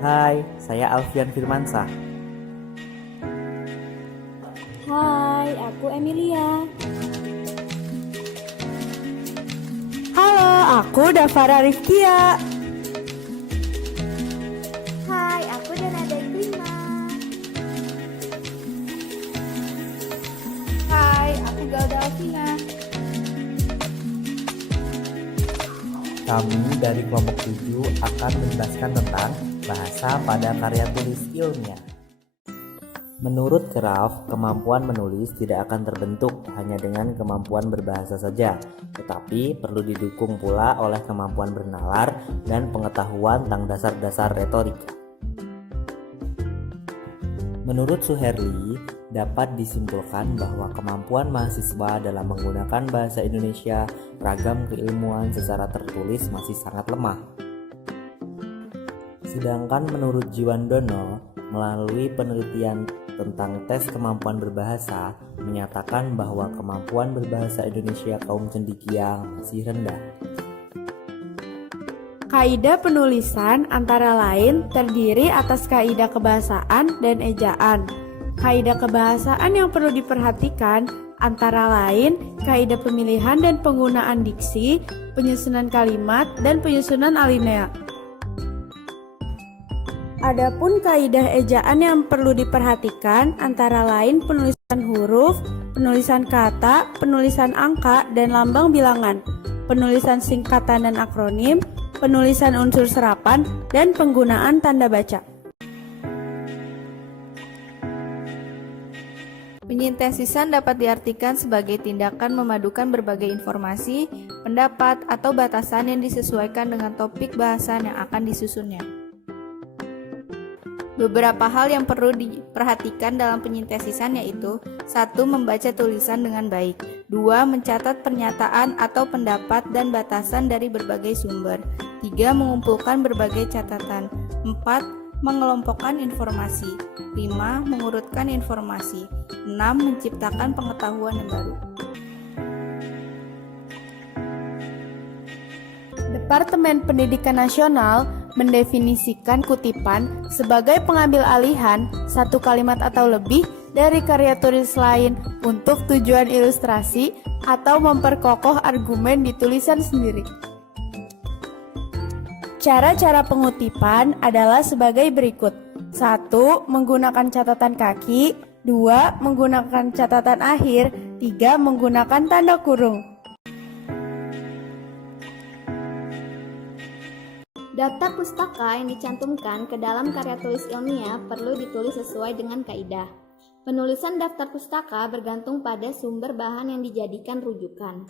Hai, saya Alfian Firmansyah. Hai, aku Emilia. Halo, aku Dafara Rifkia. Hai, aku Danada Grima. Hai, aku Galda Alvina. Kami dari kelompok 7 akan menjelaskan tentang bahasa pada karya tulis ilmiah. Menurut Kraft, kemampuan menulis tidak akan terbentuk hanya dengan kemampuan berbahasa saja, tetapi perlu didukung pula oleh kemampuan bernalar dan pengetahuan tentang dasar-dasar retorika. Menurut Suherli, dapat disimpulkan bahwa kemampuan mahasiswa dalam menggunakan bahasa Indonesia ragam keilmuan secara tertulis masih sangat lemah. Sedangkan menurut Jiwandono, melalui penelitian tentang tes kemampuan berbahasa menyatakan bahwa kemampuan berbahasa Indonesia kaum cendekia masih rendah. Kaidah penulisan antara lain terdiri atas kaidah kebahasaan dan ejaan. Kaidah kebahasaan yang perlu diperhatikan antara lain kaidah pemilihan dan penggunaan diksi, penyusunan kalimat, dan penyusunan alinea. Adapun kaidah ejaan yang perlu diperhatikan antara lain penulisan huruf, penulisan kata, penulisan angka dan lambang bilangan, penulisan singkatan dan akronim, penulisan unsur serapan, dan penggunaan tanda baca. Penyintesisan dapat diartikan sebagai tindakan memadukan berbagai informasi, pendapat, atau batasan yang disesuaikan dengan topik bahasan yang akan disusunnya. Beberapa hal yang perlu diperhatikan dalam penyintesisan yaitu 1. Membaca tulisan dengan baik 2. Mencatat pernyataan atau pendapat dan batasan dari berbagai sumber 3. Mengumpulkan berbagai catatan 4. Mengelompokkan informasi 5. Mengurutkan informasi 6. Menciptakan pengetahuan yang baru. Departemen Pendidikan Nasional mendefinisikan kutipan sebagai pengambil alihan satu kalimat atau lebih dari karya tulis lain untuk tujuan ilustrasi atau memperkokoh argumen di tulisan sendiri. Cara-cara pengutipan adalah sebagai berikut. 1. Menggunakan catatan kaki 2. Menggunakan catatan akhir 3. Menggunakan tanda kurung. Daftar pustaka yang dicantumkan ke dalam karya tulis ilmiah perlu ditulis sesuai dengan kaidah. Penulisan daftar pustaka bergantung pada sumber bahan yang dijadikan rujukan.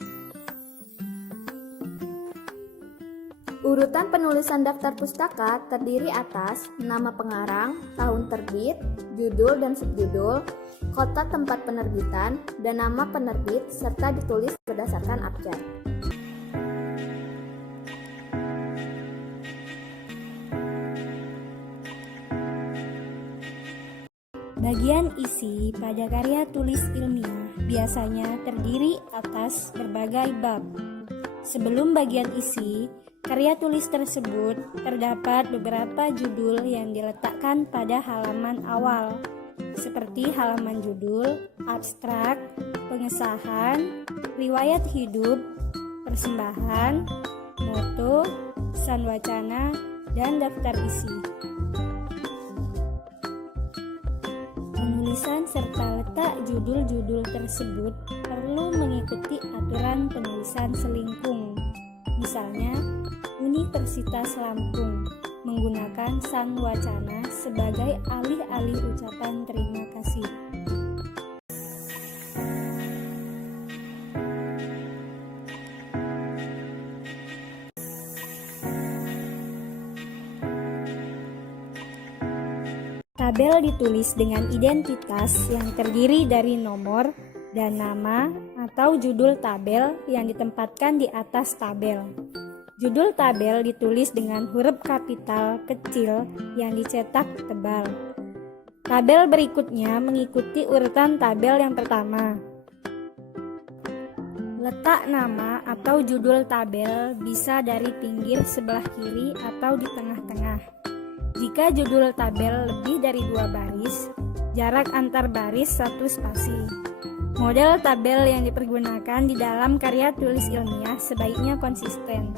Urutan penulisan daftar pustaka terdiri atas nama pengarang, tahun terbit, judul dan subjudul, kota tempat penerbitan, dan nama penerbit serta ditulis berdasarkan abjad. Bagian isi pada karya tulis ilmiah biasanya terdiri atas berbagai bab. Sebelum bagian isi, karya tulis tersebut terdapat beberapa judul yang diletakkan pada halaman awal, seperti halaman judul, abstrak, pengesahan, riwayat hidup, persembahan, moto, pesan wacana, dan daftar isi. Penulisan serta letak judul-judul tersebut perlu mengikuti aturan penulisan selingkung. Misalnya, Universitas Lampung menggunakan san wacana sebagai alih-alih ucapan terima kasih. Tabel ditulis dengan identitas yang terdiri dari nomor dan nama atau judul tabel yang ditempatkan di atas tabel. Judul tabel ditulis dengan huruf kapital kecil yang dicetak tebal. Tabel berikutnya mengikuti urutan tabel yang pertama. Letak nama atau judul tabel bisa dari pinggir sebelah kiri atau di tengah-tengah. Jika judul tabel lebih dari 2 baris, jarak antar baris 1 spasi. Model tabel yang dipergunakan di dalam karya tulis ilmiah sebaiknya konsisten.